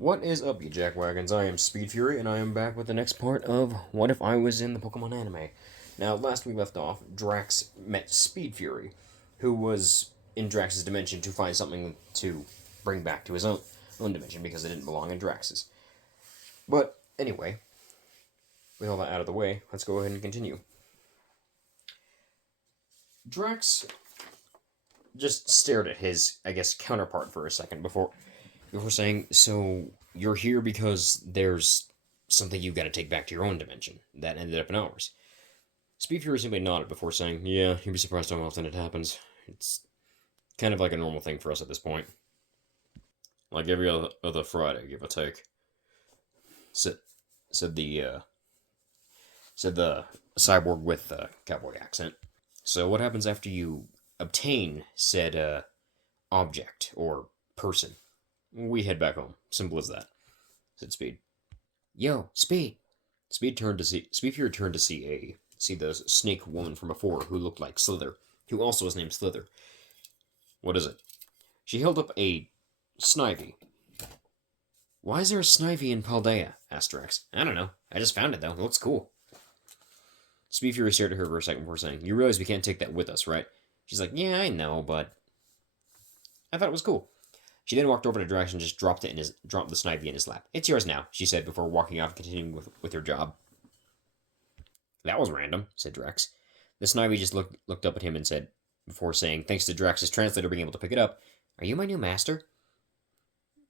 What is up, you jackwagons? I am Speed Fury, and I am back with the next part of What If I Was in the Pokemon anime. Now, last we left off, Drax met Speed Fury, who was in Drax's dimension to find something to bring back to his own dimension because it didn't belong in Drax's. But anyway, with all that out of the way, let's go ahead and continue. Drax just stared at his, I guess, counterpart for a second before saying, "So you're here because there's something you've got to take back to your own dimension that ended up in ours." Speed Fury simply nodded before saying, "Yeah, you'd be surprised how often it happens. It's kind of like a normal thing for us at this point. Like every other Friday, give or take." Said said the said the cyborg with the cowboy accent. "So what happens after you obtain said object or person? We head back home. Simple as that," said Speed. "Yo, Speed!" Speed Fury turned to see the snake woman from before who looked like Slither, who also was named Slither. "What is it?" She held up a Snivy. "Why is there a Snivy in Paldea?" asked Drax. "I don't know. I just found it though. It looks cool." Speed Fury stared at her for a second before saying, "You realize we can't take that with us, right?" She's like, "Yeah, I know, but I thought it was cool." She then walked over to Drax and just dropped the Snivy in his lap. "It's yours now," she said before walking off and continuing with her job. "That was random," said Drax. The Snivy just looked up at him and said, before saying, thanks to Drax's translator being able to pick it up, "Are you my new master?"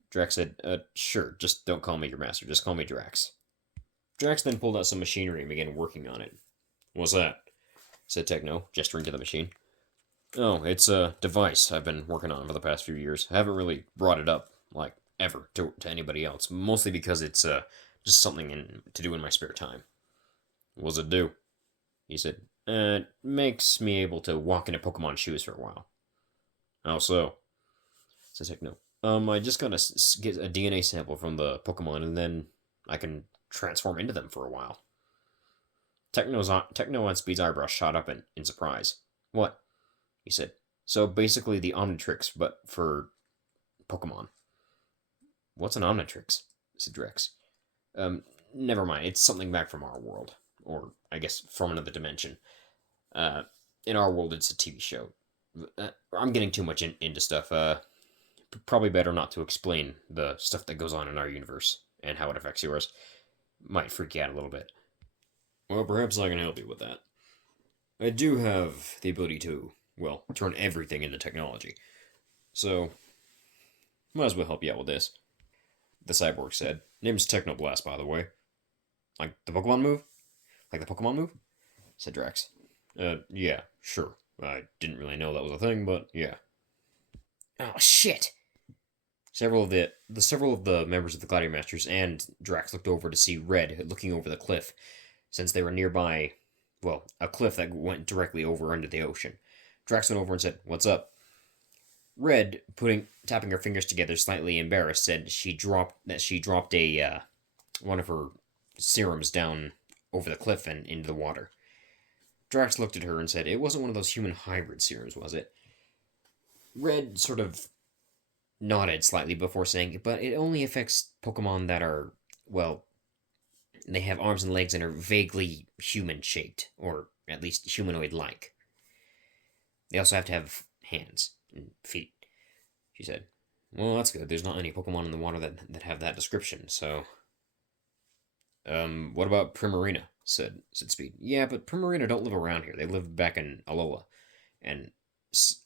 Drax said, "Sure, just don't call me your master, just call me Drax." Drax then pulled out some machinery and began working on it. "What's that?" said Techno, gesturing to the machine. "Oh, it's a device I've been working on for the past few years. I haven't really brought it up, like, ever, to anybody else, mostly because it's just something to do in my spare time." "What's it do?" he said. It makes me able to walk in a Pokemon shoes for a while." "How so?" said Techno. I just gotta get a DNA sample from the Pokemon, and then I can transform into them for a while." Techno on Speed's eyebrow shot up in surprise. "What?" he said. "So basically the Omnitrix, but for Pokemon." "What's an Omnitrix?" said Drex. Never mind. It's something back from our world. Or, I guess, from another dimension. Uh, in our world, it's a TV show. I'm getting too much into stuff. Probably better not to explain the stuff that goes on in our universe and how it affects yours. Might freak you out a little bit. "Well, perhaps I can help you with that. I do have the ability to, well, turn everything into technology. So, might as well help you out with this," the cyborg said. "Name's Technoblast, by the way." "Like the Pokemon move?" "Like the Pokemon move?" said Drax. Yeah, sure. I didn't really know that was a thing, but yeah." "Oh shit!" Several of the members of the Gladiator Masters and Drax looked over to see Red looking over the cliff, since they were nearby, well, a cliff that went directly over under the ocean. Drax went over and said, "What's up?" Red, tapping her fingers together, slightly embarrassed, said she dropped a one of her serums down over the cliff and into the water. Drax looked at her and said, "It wasn't one of those human hybrid serums, was it?" Red sort of nodded slightly before saying, "But it only affects Pokemon that are, well, they have arms and legs and are vaguely human shaped, or at least humanoid like. They also have to have hands and feet," she said. "Well, that's good. There's not any Pokemon in the water that have that description, so." What about Primarina?" said Speed. "Yeah, but Primarina don't live around here. They live back in Alola, and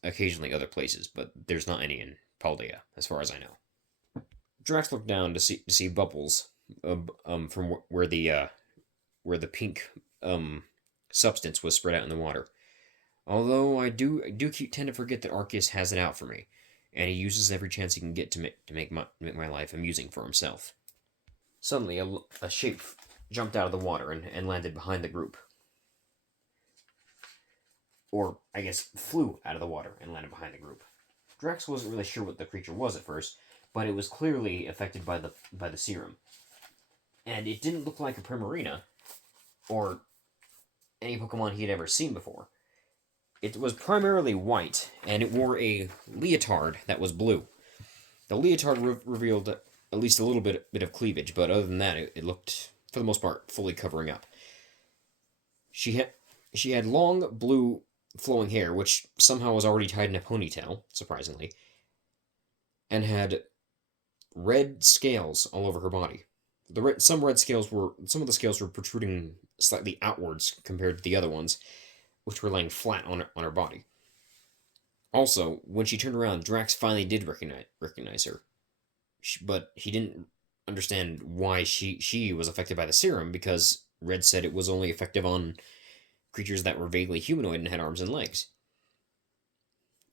occasionally other places, but there's not any in Paldea, as far as I know." Drax looked down to see Bubbles, from where the pink substance was spread out in the water. "Although I do tend to forget that Arceus has it out for me, and he uses every chance he can get to make my life amusing for himself." Suddenly, a shape jumped out of the water and landed behind the group. Or, I guess, flew out of the water and landed behind the group. Drax wasn't really sure what the creature was at first, but it was clearly affected by the serum. And it didn't look like a Primarina, or any Pokemon he had ever seen before. It was primarily white, and it wore a leotard that was blue. The leotard revealed at least a little bit of cleavage, but other than that, it looked, for the most part, fully covering up. She had long, blue, flowing hair, which somehow was already tied in a ponytail, surprisingly, and had red scales all over her body. Some of the scales were protruding slightly outwards compared to the other ones, which were laying flat on her body. Also, when she turned around, Drax finally did recognize her, but he didn't understand why she was affected by the serum, because Red said it was only effective on creatures that were vaguely humanoid and had arms and legs,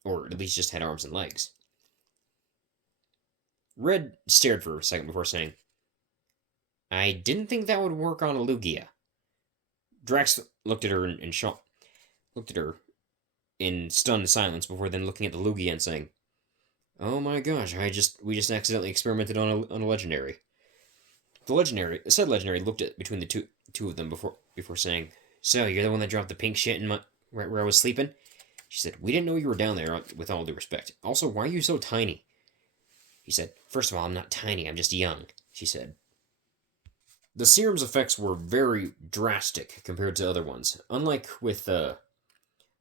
or at least just had arms and legs. Red stared for a second before saying, "I didn't think that would work on a Lugia." Drax looked at her in shock, looked at her in stunned silence before then looking at the Lugia and saying, "Oh my gosh, we just accidentally experimented on a legendary." The said legendary looked at between the two of them before saying, "So you're the one that dropped the pink shit in my right where I was sleeping?" She said, "We didn't know you were down there. With all due respect. Also, why are you so tiny?" He said, "First of all, I'm not tiny. I'm just young." She said. The serum's effects were very drastic compared to other ones. Unlike with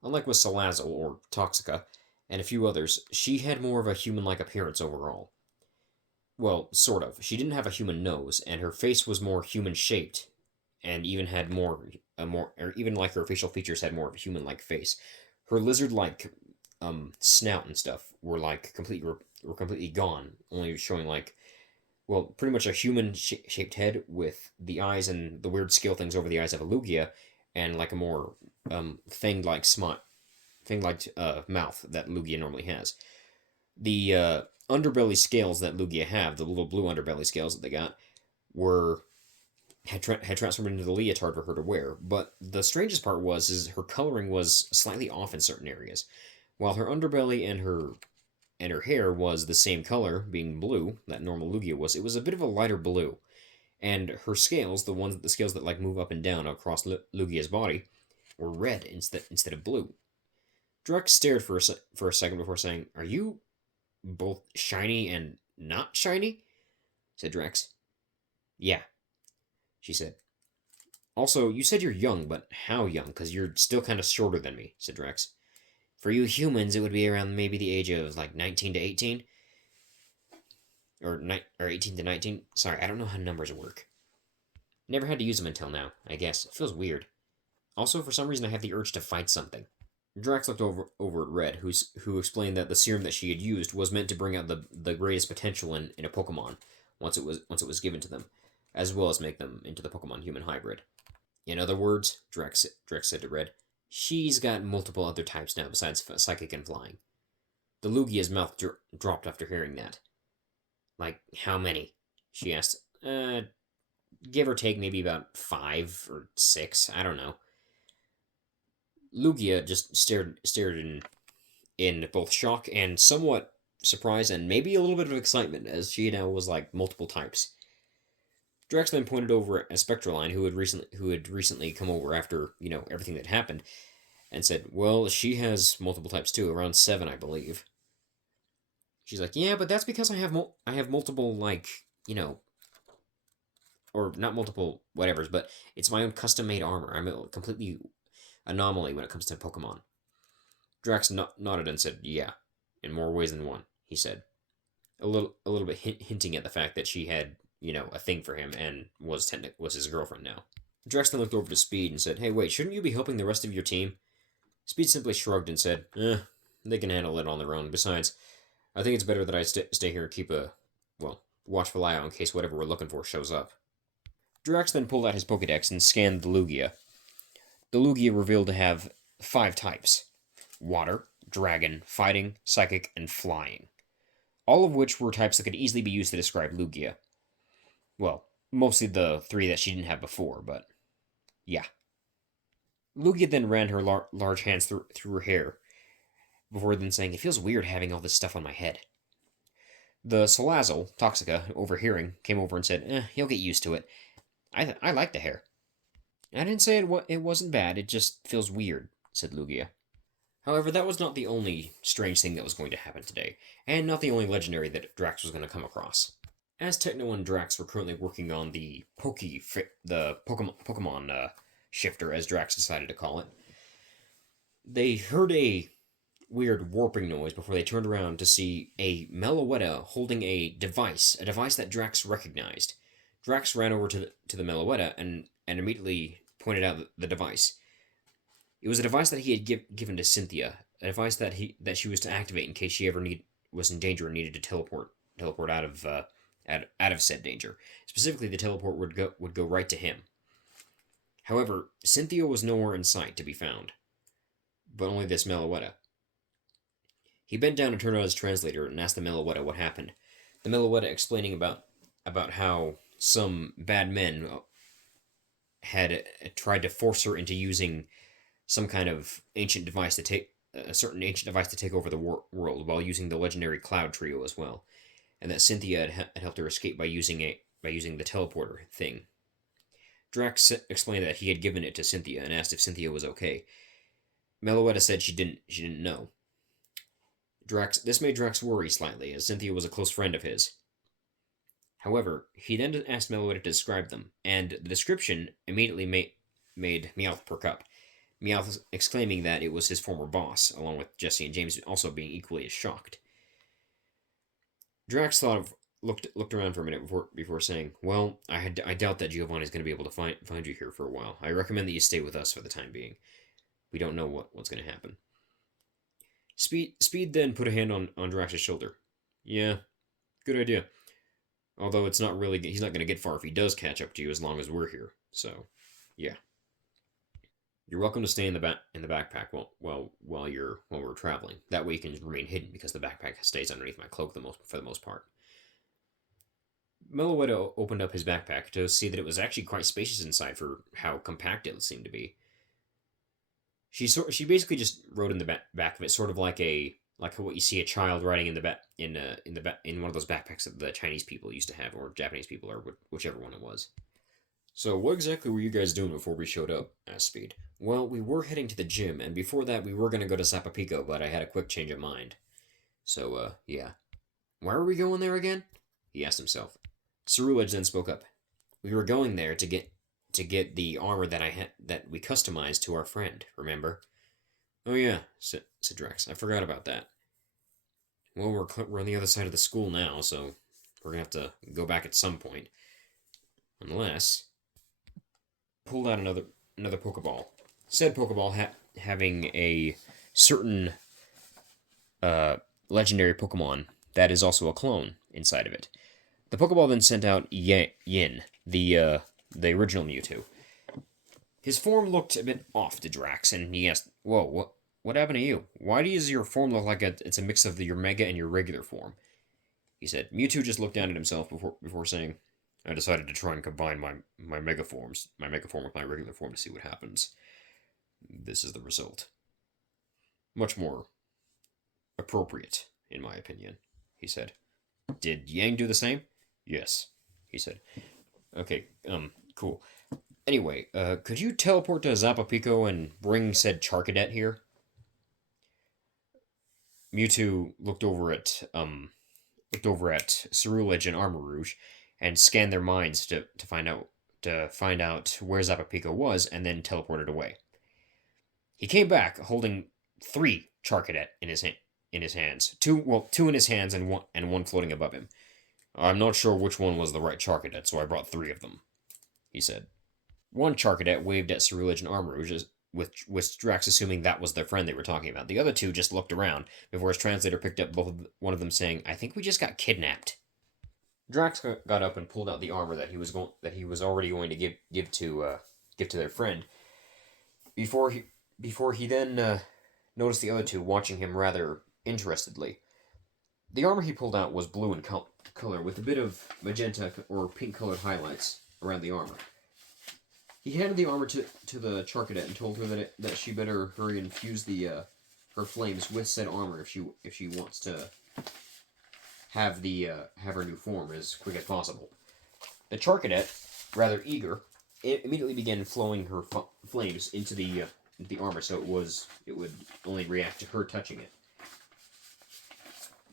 Salazzle or Toxica and a few others, she had more of a human-like appearance overall. Well, sort of. She didn't have a human nose, and her face was more human-shaped, and even had or even like her facial features had more of a human-like face. Her lizard-like snout and stuff were completely gone, only showing pretty much a human-shaped head with the eyes and the weird scale things over the eyes of a Lugia, and like a more fang-like mouth that Lugia normally has. The underbelly scales that Lugia have, the little blue underbelly scales that they got, had transformed into the leotard for her to wear. But the strangest part is her coloring was slightly off in certain areas. While her underbelly and her hair was the same color, being blue, that normal Lugia was, it was a bit of a lighter blue. And her scales, the scales that like move up and down across Lugia's body, were red instead of blue. Drax stared for a second before saying, "Are you both shiny and not shiny?" said Drax. "Yeah," she said. "Also, you said you're young, but how young? Because you're still kind of shorter than me," said Drax. "For you humans, it would be around maybe the age of like 19 to 18? Or 18 to 19? Sorry, I don't know how numbers work. Never had to use them until now, I guess. It feels weird. Also, for some reason, I have the urge to fight something." Drax looked over at Red, who explained that the serum that she had used was meant to bring out the greatest potential in a Pokemon once it was given to them, as well as make them into the Pokemon human hybrid. "In other words," Drax said to Red, "she's got multiple other types now besides psychic and flying." The Lugia's mouth dropped after hearing that. "Like how many?" she asked. Give or take maybe about 5 or 6. I don't know." Lugia just stared in both shock and somewhat surprise and maybe a little bit of excitement, as she now was like multiple types. Drax then pointed over at Spectraline, who had recently come over after everything that happened, and said, "Well, she has multiple types too, around 7, I believe." She's like, "Yeah, but that's because I have multiple or not multiple whatever's, but it's my own custom made armor. I'm a completely anomaly when it comes to Pokemon." Drax nodded and said, "Yeah, in more ways than one," he said, a little bit hinting at the fact that she had a thing for him and was his girlfriend now. Drax then looked over to Speed and said, "Hey, wait, shouldn't you be helping the rest of your team?" Speed simply shrugged and said, "They can handle it on their own. Besides, I think it's better that I stay here and keep a watchful eye out in case whatever we're looking for shows up." Drax then pulled out his Pokedex and scanned the Lugia. The Lugia revealed to have 5 types: water, dragon, fighting, psychic, and flying. All of which were types that could easily be used to describe Lugia. Well, mostly the 3 that she didn't have before, but yeah. Lugia then ran her large hands through her hair, before then saying, "It feels weird having all this stuff on my head." The Salazzle, Toxica, overhearing, came over and said, "You'll get used to it. I like the hair." "I didn't say it wasn't bad, it just feels weird," said Lugia. However, that was not the only strange thing that was going to happen today, and not the only legendary that Drax was going to come across. as Techno and Drax were currently working on the Pokemon shifter, as Drax decided to call it, they heard a weird warping noise before they turned around to see a Meloetta holding a device that Drax recognized. Drax ran over to the Meloetta and immediately pointed out the device. It was a device that he had given to Cynthia, a device that she was to activate in case she ever was in danger and needed to teleport out of said danger. Specifically, the teleport would go right to him. However, Cynthia was nowhere in sight to be found, but only this Meloetta. He bent down and turned on his translator and asked the Meloetta what happened. The Meloetta explaining about how some bad men had tried to force her into using some kind of ancient device to take over the world while using the legendary Cloud Trio as well, and that Cynthia had helped her escape by using the teleporter thing. Drax explained that he had given it to Cynthia and asked if Cynthia was okay. Meloetta said she didn't know. This made Drax worry slightly, as Cynthia was a close friend of his. However, he then asked Meloetta to describe them, and the description immediately made Meowth perk up. Meowth exclaiming that it was his former boss, along with Jesse and James also being equally as shocked. Drax looked around for a minute before saying, "Well, I doubt that Giovanni's going to be able to find you here for a while. I recommend that you stay with us for the time being. We don't know what's going to happen." Speed then put a hand on Drax's shoulder. "Yeah, good idea. Although he's not going to get far if he does catch up to you as long as we're here. So, yeah. You're welcome to stay in the backpack while we're traveling. That way you can remain hidden because the backpack stays underneath my cloak for the most part." Meloetta opened up his backpack to see that it was actually quite spacious inside for how compact it seemed to be. She basically just rode in the back of it, sort of like what you see a child riding in one of those backpacks that the Chinese people used to have, or Japanese people, or whichever one it was. "So, what exactly were you guys doing before we showed up?" asked Speed. "Well, we were heading to the gym, and before that we were going to go to Zapapico, but I had a quick change of mind. So, yeah." "Why were we going there again?" he asked himself. Cerulege then spoke up. "We were going there to get the armor that we customized to our friend, remember?" "Oh yeah," said Drax. "I forgot about that." "Well, we're on the other side of the school now, so we're going to have to go back at some point. Unless..." Pulled out another Pokeball. Said Pokeball having a certain legendary Pokemon that is also a clone inside of it. The Pokeball then sent out Yin, the original Mewtwo. His form looked a bit off to Drax, and he asked, "Whoa, what happened to you? Why does your form look like it's a mix of your Mega and your regular form?" He said. Mewtwo just looked down at himself before saying, "I decided to try and combine my Mega form with my regular form to see what happens. This is the result. Much more appropriate, in my opinion," he said. "Did Yang do the same?" "Yes," he said. "Okay, cool. Anyway, could you teleport to Zapapico and bring said Charcadet here?" Mewtwo looked over at Cerulege and Armarouge and scanned their minds to find out where Zapapico was, and then teleported away. He came back holding 3 Charcadet in his hands. Two in his hands and one floating above him. "I'm not sure which one was the right Charcadet, so I brought 3 of them," he said. One Charcadet waved at Cerulege and Armarouge, with Drax assuming that was their friend they were talking about. The other 2 just looked around before his translator picked up one of them, saying, "I think we just got kidnapped." Drax got up and pulled out the armor that he was already going to give to their friend. Before he then noticed the other 2 watching him rather interestedly. The armor he pulled out was blue in color, with a bit of magenta or pink-colored highlights around the armor. He handed the armor to the Charcadet and told her that she better hurry and fuse her flames with said armor if she wants to have her new form as quick as possible. The Charcadet, rather eager, immediately began flowing her flames into the armor, so it would only react to her touching it.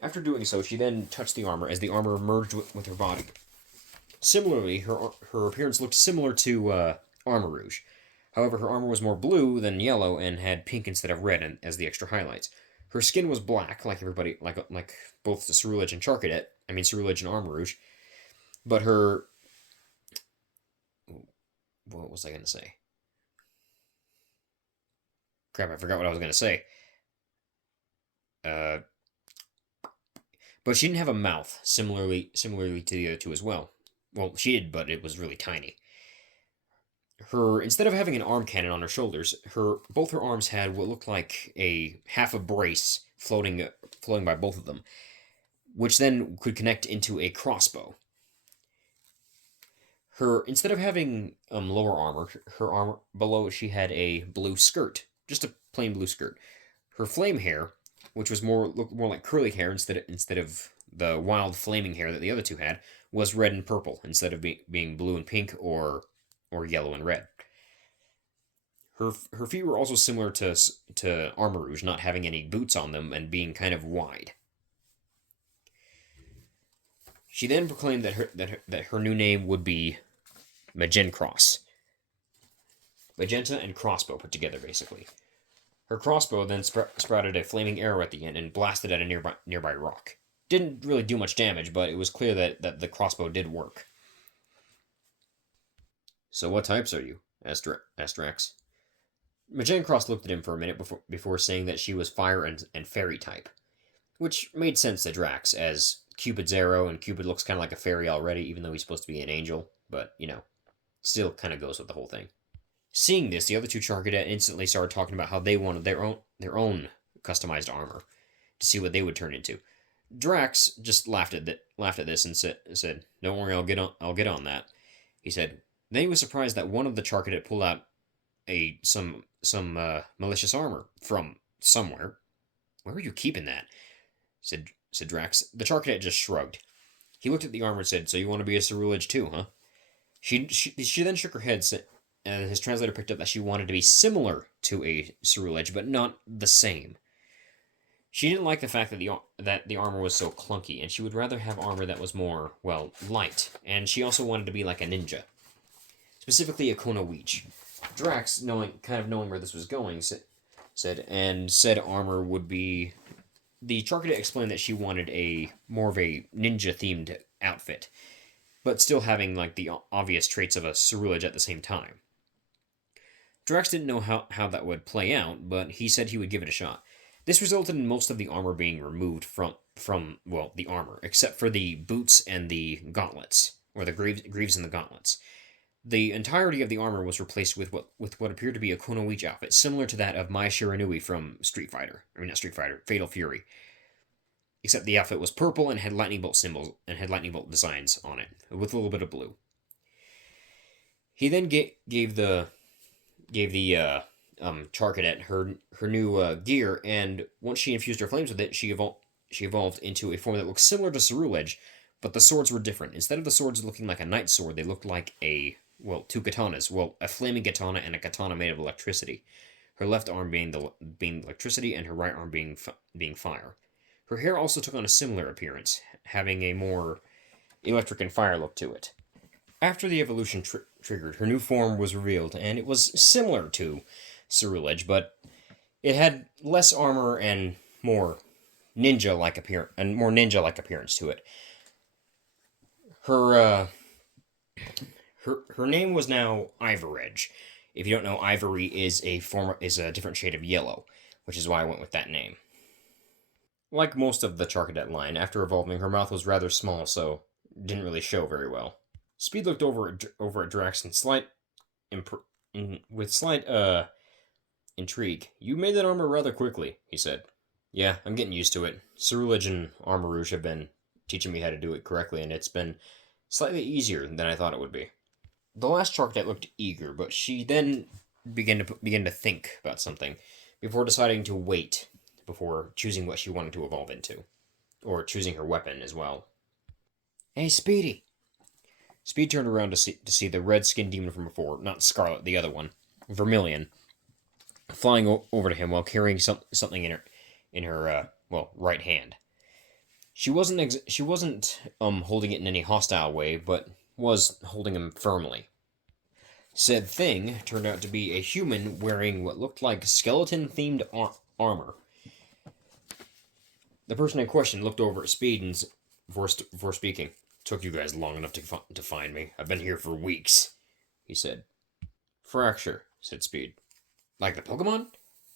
After doing so, she then touched the armor as the armor merged with her body. Similarly, her appearance looked similar to Armor Rouge. However, her armor was more blue than yellow and had pink instead of red as the extra highlights. Her skin was black, like everybody, like both the Ceruledge and Charcadet. I mean, Ceruledge and Armor Rouge. But her, what was I gonna say? Crap, I forgot what I was gonna say. Uh, but she didn't have a mouth, similarly to the other two as well. Well, she did, but it was really tiny. Her instead of having an arm cannon on her shoulders, her both her arms had what looked like a half a brace floating by both of them, which then could connect into a crossbow. Her instead of having lower armor, her armor below she had a blue skirt, just a plain blue skirt. Her flame hair, which was looked more like curly hair instead of the wild flaming hair that the other two had, was red and purple instead of being blue and pink or yellow and red. Her feet were also similar to Armor Rouge, not having any boots on them and being kind of wide. She then proclaimed that her new name would be Magencross. Magenta and crossbow put together, basically. Her crossbow then sprouted a flaming arrow at the end and blasted at a nearby rock. Didn't really do much damage, but it was clear that the crossbow did work. So what types are you? Asked Drax. Magencross looked at him for a minute before saying that she was fire and fairy type. Which made sense to Drax, as Cupid's arrow, and Cupid looks kind of like a fairy already, even though he's supposed to be an angel, but, still kind of goes with the whole thing. Seeing this, the other two Charcadet instantly started talking about how they wanted their own customized armor to see what they would turn into. Drax just laughed at this and said, "Don't worry, I'll get on that." He said. Then he was surprised that one of the Charcadet pulled out some malicious armor from somewhere. "Where are you keeping that?" said Drax. The Charcadet just shrugged. He looked at the armor and said, "So you want to be a Ceruledge too, huh?" She then shook her head, and his translator picked up that she wanted to be similar to a Ceruledge, but not the same. She didn't like the fact that the armor was so clunky, and she would rather have armor that was more, well, light. And she also wanted to be like a ninja, specifically a Kona Weech. Drax, knowing where this was going, said armor would be. The Charcadet explained that she wanted a more of a ninja themed outfit, but still having like the obvious traits of a Ceruledge at the same time. Drax didn't know how that would play out, but he said he would give it a shot. This resulted in most of the armor being removed from the armor, except for the boots and the gauntlets, or the greaves and the gauntlets. The entirety of the armor was replaced with what appeared to be a Kunoichi outfit, similar to that of Mai Shiranui from Street Fighter. I mean, not Street Fighter, Fatal Fury. Except the outfit was purple and had lightning bolt symbols and had lightning bolt designs on it, with a little bit of blue. He then gave the Charcadet her new gear, and once she infused her flames with it, she evolved into a form that looked similar to Ceruledge, but the swords were different. Instead of the swords looking like a knight's sword, they looked like two katanas. Well, a flaming katana and a katana made of electricity. Her left arm being electricity, and her right arm being fire. Her hair also took on a similar appearance, having a more electric and fire look to it. After the evolution triggered, her new form was revealed, and it was similar to Ceruledge, but it had less armor and more ninja-like appearance to it. Her name was now Ivoredge. If you don't know, ivory is a different shade of yellow, which is why I went with that name. Like most of the Charcadet line, after evolving, her mouth was rather small, so didn't really show very well. Speed looked over at Drax with slight intrigue. "You made that armor rather quickly," he said. "Yeah, I'm getting used to it. Ceruledge and Armor Rouge have been teaching me how to do it correctly, and it's been slightly easier than I thought it would be." The last Charcadet looked eager, but she then began to think about something before deciding to wait before choosing what she wanted to evolve into, or choosing her weapon as well. "Hey, Speedy!" Speed turned around to see the red-skinned demon from before, not Scarlet, the other one, Vermilion, flying over to him while carrying something in her right hand. She wasn't holding it in any hostile way, but was holding him firmly. Said thing turned out to be a human wearing what looked like skeleton-themed armor. The person in question looked over at Speed and before speaking. Took you guys long enough to find me. I've been here for weeks, he said. Fracture, said Speed. Like the Pokemon?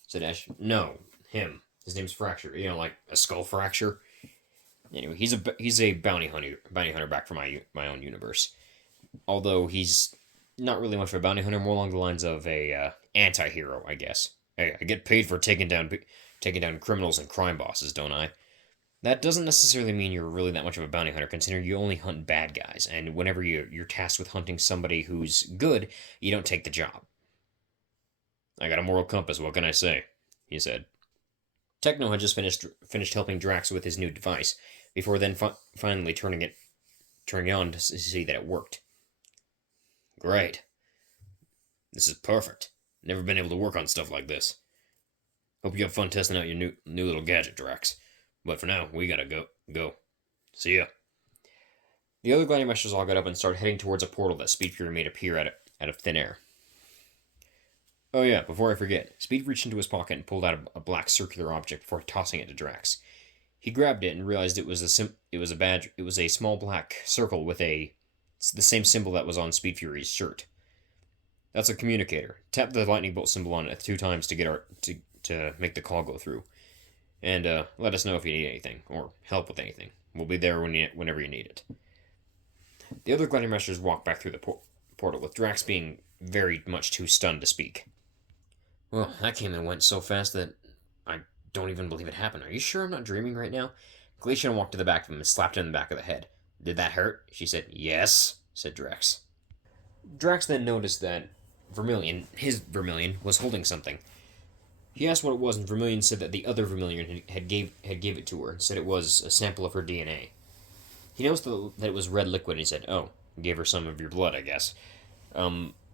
Said Ash. No, him. His name's Fracture. You know, like a skull fracture. Anyway, he's a bounty hunter back from my own universe. Although he's not really much of a bounty hunter, more along the lines of a anti-hero, I guess. Hey, I get paid for taking down criminals and crime bosses, don't I? That doesn't necessarily mean you're really that much of a bounty hunter, considering you only hunt bad guys, and whenever you're tasked with hunting somebody who's good, you don't take the job. I got a moral compass, what can I say? He said. Techno had just finished helping Drax with his new device, before then finally turning it on to see that it worked. Great. This is perfect. Never been able to work on stuff like this. Hope you have fun testing out your new little gadget, Drax. But for now, we gotta go. See ya. The other Gladiator Masters all got up and started heading towards a portal that Speed Fury made appear out of thin air. Oh yeah, before I forget, Speed reached into his pocket and pulled out a black circular object before tossing it to Drax. He grabbed it and realized it was a badge. It was a small black circle with the same symbol that was on Speed Fury's shirt. That's a communicator. Tap the lightning bolt symbol on it 2 times to get to make the call go through. And let us know if you need anything, or help with anything. We'll be there whenever you need it. The other Gladiator Masters walked back through the portal, with Drax being very much too stunned to speak. Well, that came and went so fast that I don't even believe it happened. Are you sure I'm not dreaming right now? Glacian walked to the back of him and slapped him in the back of the head. Did that hurt? She said. Yes, said Drax. Drax then noticed that his Vermilion, was holding something. He asked what it was, and Vermilion said that the other Vermilion had gave it to her, and said it was a sample of her DNA. He noticed that it was red liquid, and he said, "Oh, gave her some of your blood, I guess."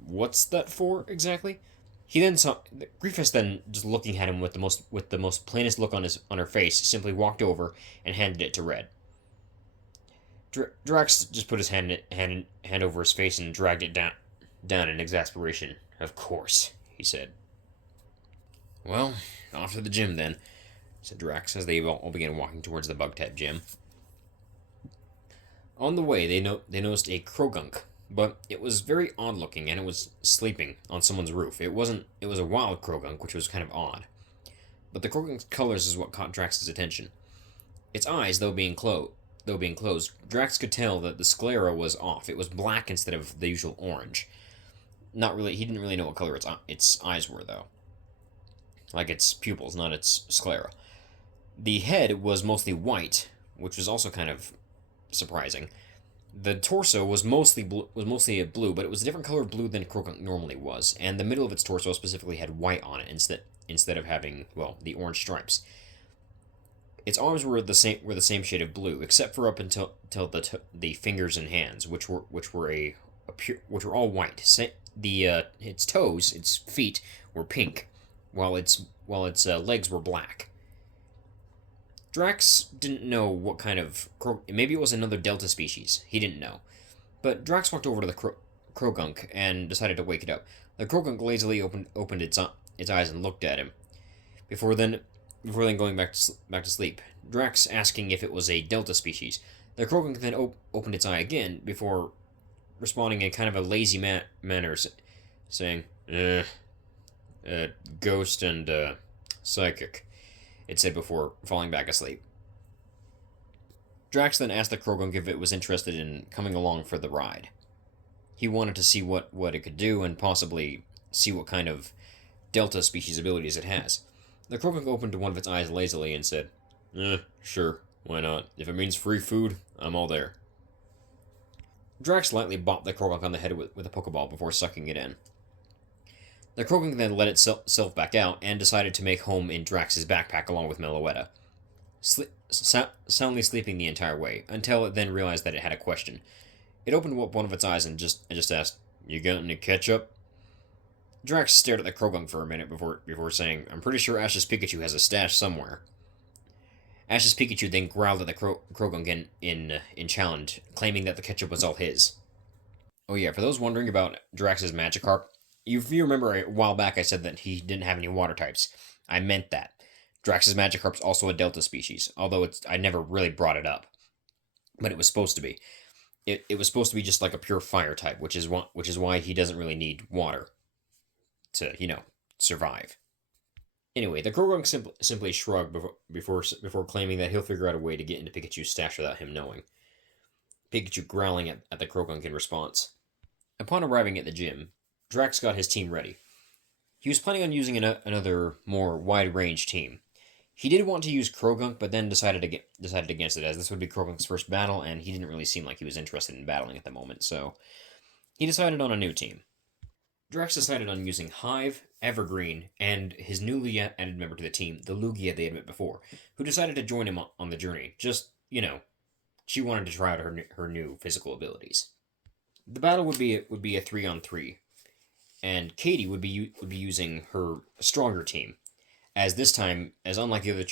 What's that for exactly? He then saw Griefus, then just looking at him with the most plainest look on her face, simply walked over and handed it to Red. Drax just put his hand over his face and dragged it down in exasperation. Of course, he said. Well, off to the gym then, said Drax as they all began walking towards the Bug-type gym. On the way, they noticed a Krogunk, but it was very odd looking, and it was sleeping on someone's roof. It was a wild Krogunk, which was kind of odd. But the Krogunk's colors is what caught Drax's attention. Its eyes, though being closed, Drax could tell that the sclera was off. It was black instead of the usual orange. He didn't really know what color its eyes were, though. Like its pupils, not its sclera. The head was mostly white, which was also kind of surprising. The torso was mostly a blue, but it was a different color of blue than Krogunk normally was, and the middle of its torso specifically had white on it instead of having, well, the orange stripes. Its arms were the same shade of blue, except for up until the fingers and hands, which were all white. Its toes, its feet, were pink, while its legs were black. Drax didn't know what kind of maybe it was another Delta species. He didn't know, but Drax walked over to the Krogunk and decided to wake it up. The Krogunk lazily opened its eyes and looked at him. Before then going back to sleep. Drax asking if it was a Delta species. The Krogunk then opened its eye again before responding in kind of a lazy manner, saying, ghost and psychic, it said before falling back asleep. Drax then asked the Krogunk if it was interested in coming along for the ride. He wanted to see what it could do and possibly see what kind of Delta species abilities it has. The Krogunk opened one of its eyes lazily and said, sure, why not? If it means free food, I'm all there. Drax lightly bopped the Krogunk on the head with a Pokeball before sucking it in. The Krogunk then let itself back out and decided to make home in Drax's backpack along with Meloetta, soundly sleeping the entire way, until it then realized that it had a question. It opened up one of its eyes and just asked, "You got any ketchup?" Drax stared at the Krogunk for a minute before saying, "I'm pretty sure Ash's Pikachu has a stash somewhere." Ash's Pikachu then growled at the Croagunk in challenge, claiming that the ketchup was all his. Oh yeah, for those wondering about Drax's Magikarp, if you remember a while back I said that he didn't have any water types. I meant that. Drax's Magikarp's also a Delta species, although I never really brought it up. But it was supposed to be. It was supposed to be just like a pure fire type, which is why he doesn't really need water to, survive. Anyway, the Croagunk simply shrugged before claiming that he'll figure out a way to get into Pikachu's stash without him knowing. Pikachu growling at the Croagunk in response. Upon arriving at the gym, Drax got his team ready. He was planning on using another, more wide-range team. He did want to use Croagunk, but then decided against it, as this would be Croagunk's first battle, and he didn't really seem like he was interested in battling at the moment, so he decided on a new team. Drax decided on using Hive, Evergreen, and his newly added member to the team, the Lugia they had met before, who decided to join him on the journey. Just, she wanted to try out her new physical abilities. The battle would be a 3-on-3, and Katie would be using her stronger team, as this time, as unlike the other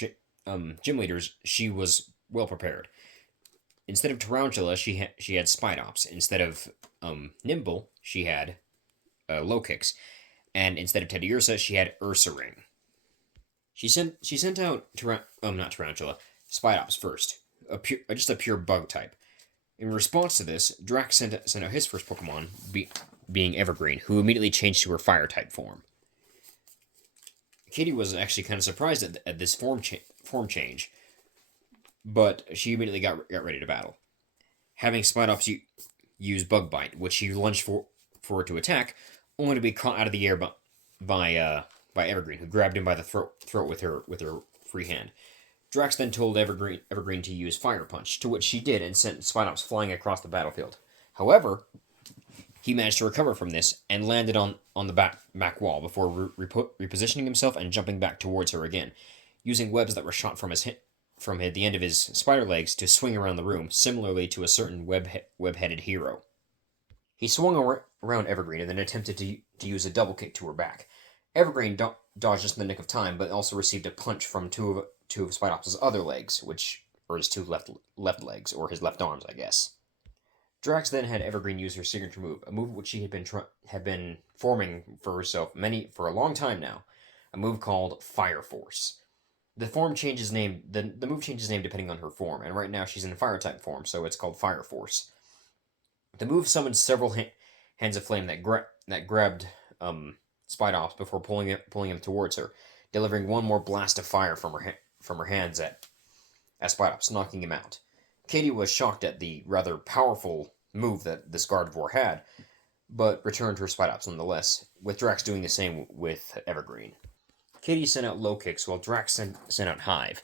gym leaders, she was well prepared. Instead of Tarantula, she had Spidops. Instead of Nimble, she had Low Kicks, and instead of Teddiursa, she had Ursaring. She sent out not Tarantula, Spidops first, just a pure bug type. In response to this, Drax sent out his first Pokemon, being Evergreen, who immediately changed to her fire type form. Katie was actually kind of surprised at this form change, but she immediately got ready to battle. Having Spidops use Bug Bite, which he lunged for it to attack, only to be caught out of the air by Evergreen, who grabbed him by the throat with her free hand. Drax then told Evergreen to use Fire Punch, to which she did and sent Spidops flying across the battlefield. However, he managed to recover from this and landed on the back wall before repositioning himself and jumping back towards her again, using webs that were shot from the end of his spider legs to swing around the room, similarly to a certain web-headed hero. He swung around Evergreen and then attempted to use a double kick to her back. Evergreen dodged just in the nick of time, but also received a punch from two of Spidops' other legs, or his two left legs, or his left arms, I guess. Drax then had Evergreen use her signature move, a move which she had been forming for herself for a long time now, a move called Fire Force. The move changes name depending on her form, and right now she's in Fire type form, so it's called Fire Force. The move summoned several hands of flame that grabbed Spidops before pulling him towards her, delivering one more blast of fire from her hands at Spidops, knocking him out. Katie was shocked at the rather powerful move that this Gardevoir had, but returned her Spidops nonetheless, with Drax doing the same with Evergreen. Katie sent out Low Kicks while Drax sent out Hive.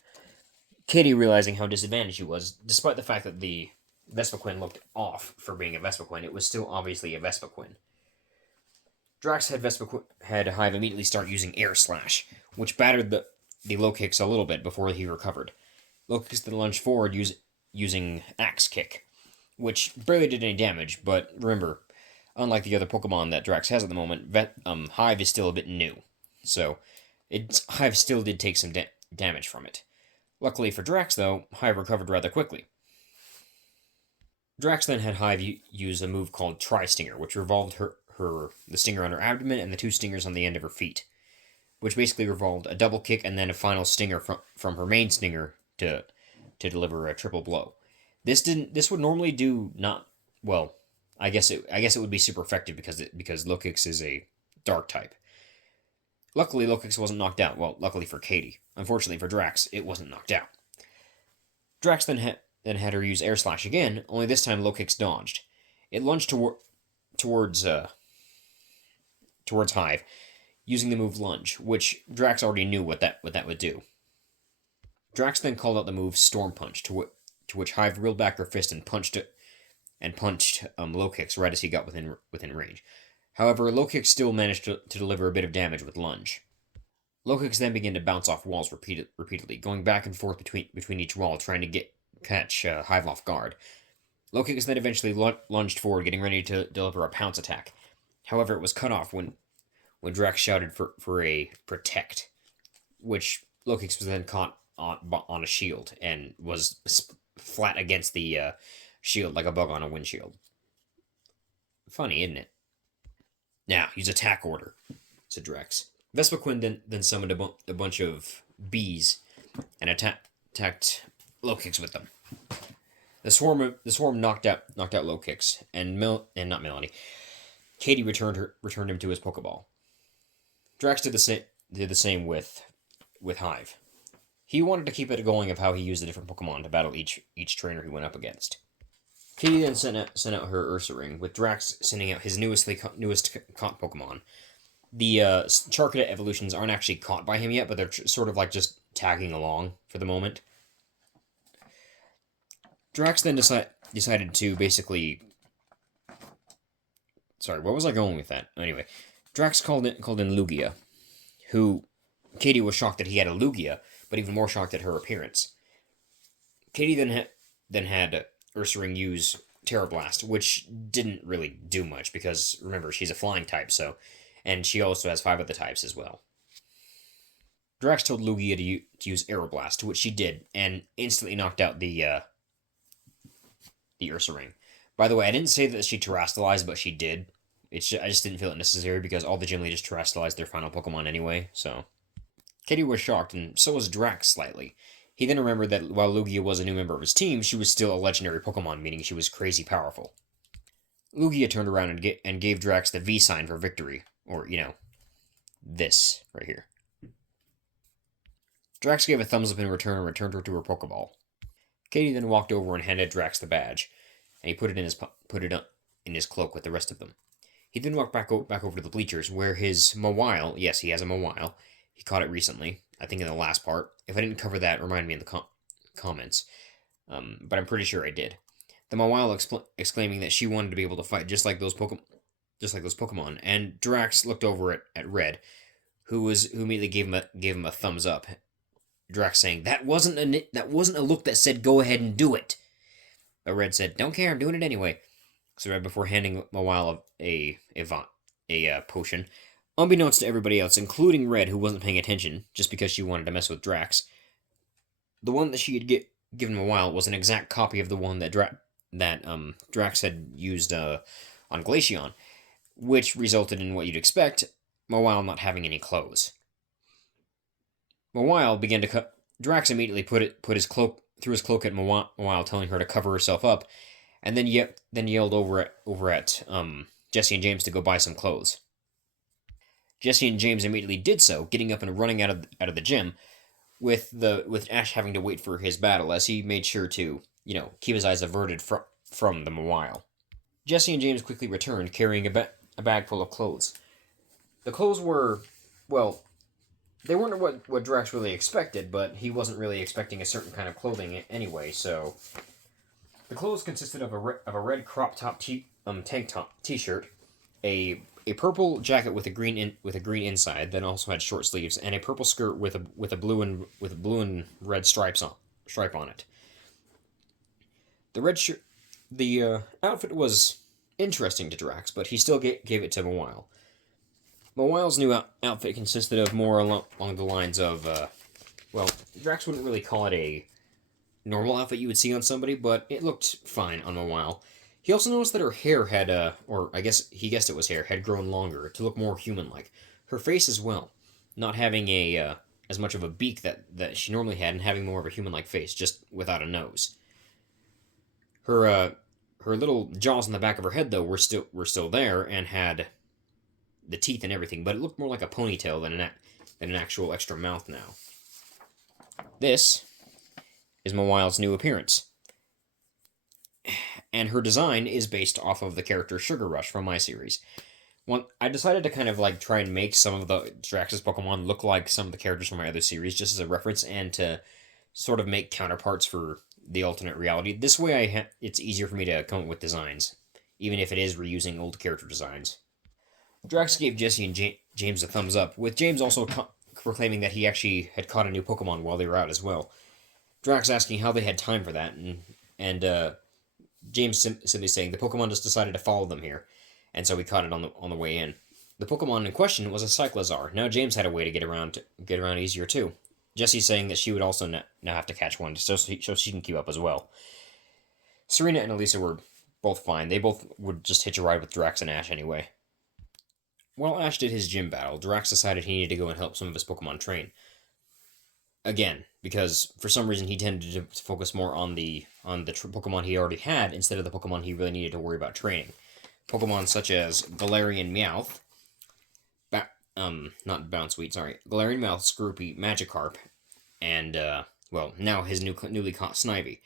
Katie, realizing how disadvantaged she was, despite the fact that the Vespiquen looked off for being a Vespiquen, it was still obviously a Vespiquen. Drax had Hive immediately start using Air Slash, which battered the Low Kicks a little bit before he recovered. Low Kicks then lunged forward using Axe Kick, which barely did any damage, but remember, unlike the other Pokemon that Drax has at the moment, Hive is still a bit new, so Hive still did take some damage from it. Luckily for Drax, though, Hive recovered rather quickly. Drax then had Hive use a move called Tri-Stinger, which revolved the stinger on her abdomen and the two stingers on the end of her feet, which basically revolved a double kick and then a final stinger from her main stinger to deliver a triple blow. This would normally do not well. I guess it would be super effective because Low Kicks is a dark type. Luckily, Low Kicks wasn't knocked out. Well, luckily for Katie. Unfortunately for Drax, it wasn't knocked out. Drax then had her use Air Slash again, only this time Low Kicks dodged. It lunged towards Hive, using the move Lunge, which Drax already knew what that would do. Drax then called out the move Storm Punch, to which Hive reeled back her fist and punched Low Kicks right as he got within range. However, Low Kicks still managed to deliver a bit of damage with Lunge. Low Kicks then began to bounce off walls repeatedly, going back and forth between each wall, trying to catch Hive off guard. Low Kicks then eventually lunged forward, getting ready to deliver a pounce attack. However, it was cut off when Drax shouted for a Protect, which Low Kicks was then caught on a shield and was flat against the shield like a bug on a windshield. Funny, isn't it? Now, use attack order, said Drax. Vespiquen then summoned a bunch of bees and attacked low kicks with them. The swarm knocked out low kicks, and not Melanie. Katie returned him to his Pokeball. Drax did the same with Hive. He wanted to keep it going of how he used the different Pokemon to battle each trainer he went up against. Katie then sent out her Ursaring, with Drax sending out his newest caught Pokemon. The Charcadet evolutions aren't actually caught by him yet, but they're sort of like just tagging along for the moment. Drax then decided to basically... Sorry, where was I going with that? Anyway, Drax called in Lugia, who Katie was shocked that he had a Lugia, but even more shocked at her appearance. Katie then had Ursaring use Terra Blast, which didn't really do much because remember she's a flying type, and she also has 5 other types as well. Drax told Lugia to use Aeroblast, which she did, and instantly knocked out the Ursaring. By the way, I didn't say that she terrestrialized, but she did. I just didn't feel it necessary because all the gym leaders terrestrialized their final Pokemon anyway, so... Katie was shocked, and so was Drax slightly. He then remembered that while Lugia was a new member of his team, she was still a legendary Pokemon, meaning she was crazy powerful. Lugia turned around and gave Drax the V sign for victory, or, this right here. Drax gave a thumbs up in return and returned her to her Pokeball. Katie then walked over and handed Drax the badge, and he put it in his cloak with the rest of them. He then walked back over to the bleachers, where his Mawile, yes, he has a Mawile, he caught it recently, I think in the last part. If I didn't cover that, remind me in the comments. But I'm pretty sure I did. The Mawile exclaiming that she wanted to be able to fight just like those Pokemon, and Drax looked over at Red, who immediately gave him a thumbs up. Drax saying, that wasn't a look that said go ahead and do it. But Red said, don't care, I'm doing it anyway. So right before handing Mawile a potion, unbeknownst to everybody else, including Red, who wasn't paying attention, just because she wanted to mess with Drax, the one that she had given Mawile was an exact copy of the one that Drax had used on Glaceon, which resulted in what you'd expect, Mawile not having any clothes. Mawile began to cut. Drax immediately threw his cloak at Mawile, telling her to cover herself up, and then yelled over at Jesse and James to go buy some clothes. Jesse and James immediately did so, getting up and running out of the gym, with Ash having to wait for his battle as he made sure to keep his eyes averted from the Mawile. Jesse and James quickly returned, carrying a bag full of clothes. The clothes were, well, they weren't what Drax really expected, but he wasn't really expecting a certain kind of clothing anyway, so... The clothes consisted of a red crop top tank top t-shirt, a purple jacket with a green inside that also had short sleeves, and a purple skirt with a blue and red stripe on it. The outfit was interesting to Drax, but he still gave it to Mawile. Mawile's new outfit consisted of more along the lines of, Drax wouldn't really call it a normal outfit you would see on somebody, but it looked fine on Mawile. He also noticed that her hair had, or I guess he guessed it was hair, had grown longer to look more human-like. Her face as well, not having as much of a beak that she normally had, and having more of a human-like face, just without a nose. Her little jaws on the back of her head, though, were still there, and had the teeth and everything, but it looked more like a ponytail than an actual extra mouth now. This is Mawile's new appearance. And her design is based off of the character Sugar Rush from my series. I decided to kind of try and make some of the Drax's Pokemon look like some of the characters from my other series, just as a reference, and to sort of make counterparts for the alternate reality. This way it's easier for me to come up with designs, even if it is reusing old character designs. Drax gave Jesse and James a thumbs up, with James also proclaiming that he actually had caught a new Pokemon while they were out as well. Drax asking how they had time for that, and James simply saying the Pokemon just decided to follow them here, and so we caught it on the way in. The Pokemon in question was a Cyclizar. Now James had a way to get around easier too. Jessie saying that she would also now have to catch one so she can keep up as well. Serena and Elisa were both fine. They both would just hitch a ride with Drax and Ash anyway. While Ash did his gym battle, Drax decided he needed to go and help some of his Pokemon train. Again, because for some reason he tended to focus more on the Pokemon he already had instead of the Pokemon he really needed to worry about training. Pokemon such as Galarian Meowth, not Bounsweet, sorry, Galarian Meowth, Skorupi, Magikarp, and now his newly caught Snivy.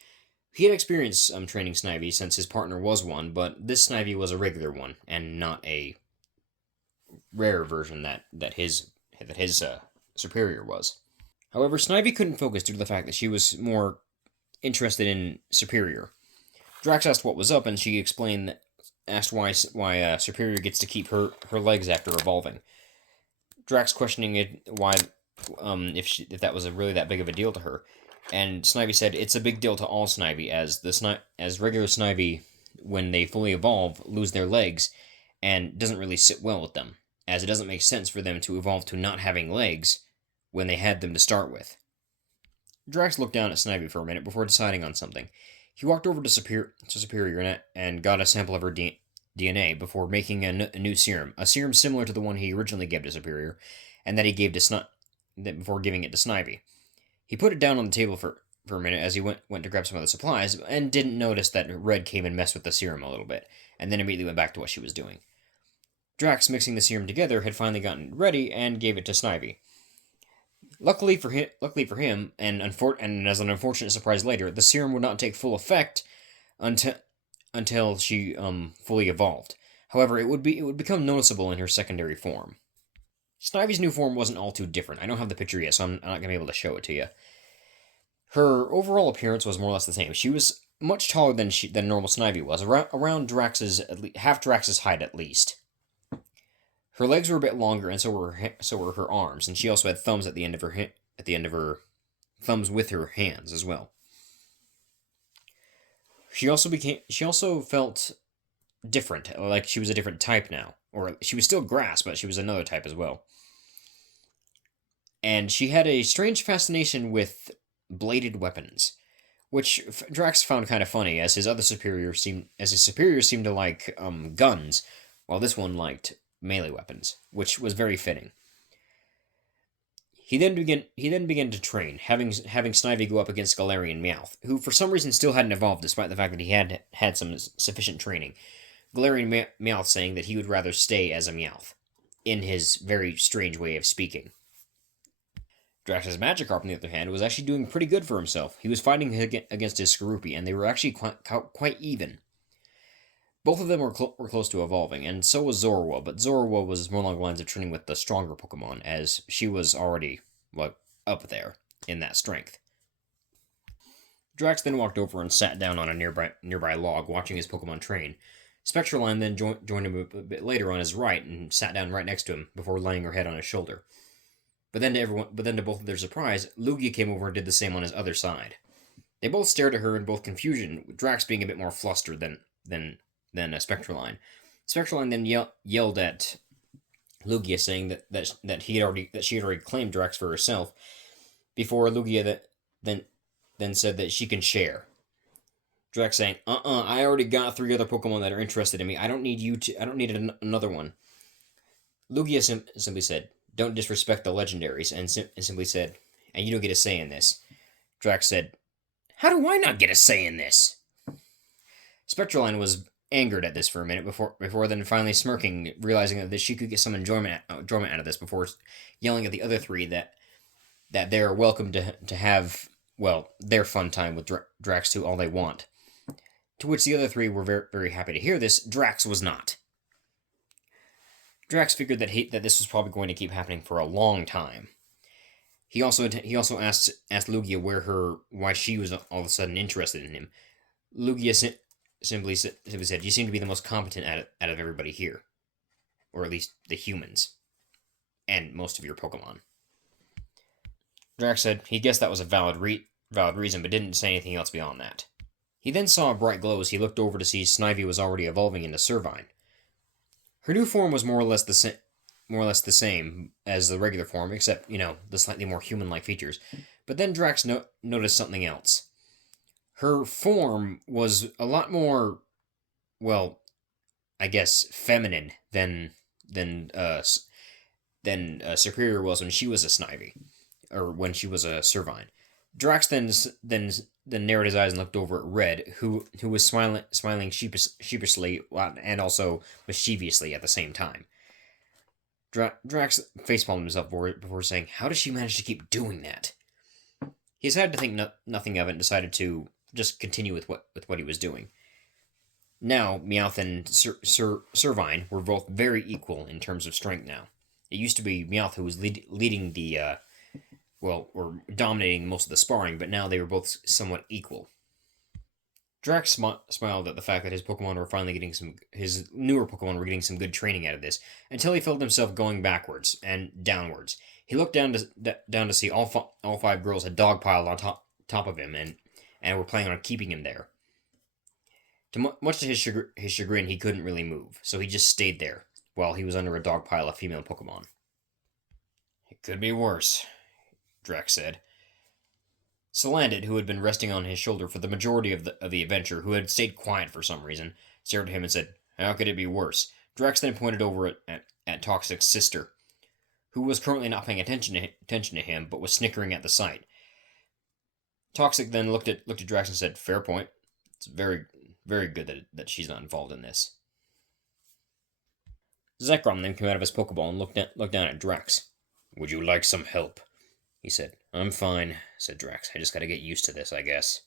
He had experience training Snivy since his partner was one, but this Snivy was a regular one and not a rare version that his superior was. However, Snivy couldn't focus due to the fact that she was more interested in Superior. Drax asked what was up, and she asked why Superior gets to keep her legs after evolving. Drax questioning it why if that was really that big of a deal to her, and Snivy said it's a big deal to all Snivy as regular Snivy, when they fully evolve, lose their legs and doesn't really sit well with them, as it doesn't make sense for them to evolve to not having legs when they had them to start with. Drax looked down at Snivy for a minute before deciding on something. He walked over to Superior and got a sample of her DNA before making a new serum, a serum similar to the one he originally gave to Superior, and that he gave to before giving it to Snivy. He put it down on the table for a minute as he went to grab some other supplies, and didn't notice that Red came and messed with the serum a little bit, and then immediately went back to what she was doing. Drax, mixing the serum together, had finally gotten ready and gave it to Snivy. Luckily for him, and as an unfortunate surprise later, the serum would not take full effect until she fully evolved. However, it would become noticeable in her secondary form. Snivy's new form wasn't all too different. I don't have the picture yet, so I'm not gonna be able to show it to you. Her overall appearance was more or less the same. She was much taller than normal Snivy was, around half Drax's height at least. Her legs were a bit longer, and so were her arms, and she also had thumbs at the end of her thumbs with her hands as well. She also felt different, like she was a different type now, or she was still grass, but she was another type as well. And she had a strange fascination with bladed weapons, which Drax found kind of funny, as his superiors seemed to like guns, while this one liked melee weapons, which was very fitting. He then began to train, having Snivy go up against Galarian Meowth, who for some reason still hadn't evolved despite the fact that he had some sufficient training. Galarian Meowth saying that he would rather stay as a Meowth, in his very strange way of speaking. Drax's Magikarp, on the other hand, was actually doing pretty good for himself. He was fighting against his Skorupi, and they were actually quite even. Both of them were close to evolving, and so was Zorua, but Zorua was more along the lines of training with the stronger Pokemon, as she was already, up there in that strength. Drax then walked over and sat down on a nearby log, watching his Pokemon train. Spectraline then joined him a bit later on his right, and sat down right next to him, before laying her head on his shoulder. But then to both of their surprise, Lugia came over and did the same on his other side. They both stared at her in both confusion, with Drax being a bit more flustered than a Spectraline. Spectraline then yelled at Lugia, saying that she had already claimed Drax for herself, before Lugia then said that she can share. Drax saying, I already got 3 other Pokemon that are interested in me. I don't need another one. Lugia simply said, don't disrespect the legendaries, and simply said, and you don't get a say in this. Drax said, how do I not get a say in this? Spectraline was angered at this for a minute before then finally smirking, realizing that she could get some enjoyment out of this, before yelling at the other 3 that they're welcome to have, their fun time with Drax too all they want. To which the other 3 were very, very happy to hear this. Drax was not. Drax figured that this was probably going to keep happening for a long time. He also asked Lugia why she was all of a sudden interested in him. Lugia simply said, you seem to be the most competent out of everybody here. Or at least the humans. And most of your Pokemon. Drax said he guessed that was a valid reason, but didn't say anything else beyond that. He then saw a bright glow as he looked over to see Snivy was already evolving into Servine. Her new form was more or less the more or less the same as the regular form, except, the slightly more human like features. But then Drax noticed something else. Her form was a lot more, well, I guess, feminine than uh, Superior was when she was a Snivy, or when she was a Servine. Drax then narrowed his eyes and looked over at Red, who was smiling sheepishly and also mischievously at the same time. Drax facepalmed himself before saying, "How does she manage to keep doing that?" He decided to think nothing of it and decided to just continue with what he was doing. Now, Meowth and Servine were both very equal in terms of strength now. It used to be Meowth who was leading the, or dominating most of the sparring, but now they were both somewhat equal. Drax smiled at the fact that his newer Pokemon were getting some good training out of this, until he felt himself going backwards and downwards. He looked down to see all five girls had dogpiled on top of him and were planning on keeping him there. Much to his chagrin, he couldn't really move, so he just stayed there while he was under a dog pile of female Pokemon. "It could be worse," Drax said. Salandit, who had been resting on his shoulder for the majority of the adventure, who had stayed quiet for some reason, stared at him and said, "How could it be worse?" Drax then pointed over at Toxic's sister, who was currently not paying attention to him, but was snickering at the sight. Toxic then looked at Drax and said, "Fair point. It's very, very good that she's not involved in this." Zekrom then came out of his Pokeball and looked down at Drax. "Would you like some help?" he said. "I'm fine," said Drax. "I just gotta get used to this, I guess."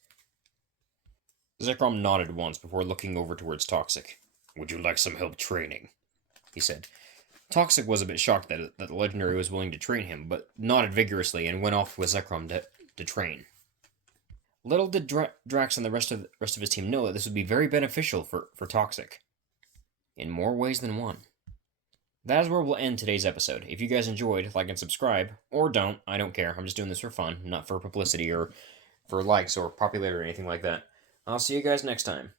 Zekrom nodded once before looking over towards Toxic. "Would you like some help training?" he said. Toxic was a bit shocked that the legendary was willing to train him, but nodded vigorously and went off with Zekrom to train. Little did Drax and the rest of his team know that this would be very beneficial for Toxic, in more ways than one. That is where we'll end today's episode. If you guys enjoyed, like and subscribe, or don't, I don't care. I'm just doing this for fun, not for publicity or for likes or popularity or anything like that. I'll see you guys next time.